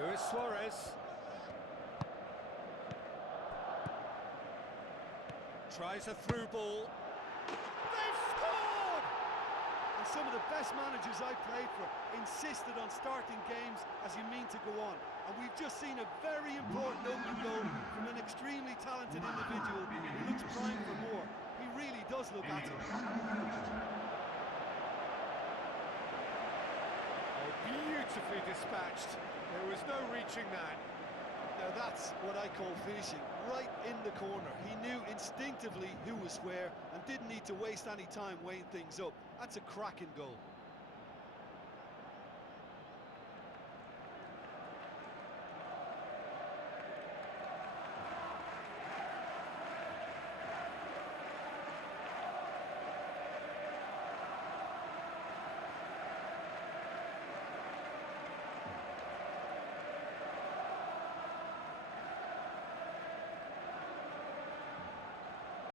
Luis Suarez. Tries a through ball. They've scored! And some of the best managers I played for insisted on starting games as you mean to go on. And we've just seen a very important opening goal from an extremely talented individual who looks primed for more. He really does look at it. Oh, beautifully dispatched. There was no reaching that. Now that's what I call finishing, right in the corner. He knew instinctively who was where and didn't need to waste any time weighing things up. That's a cracking goal.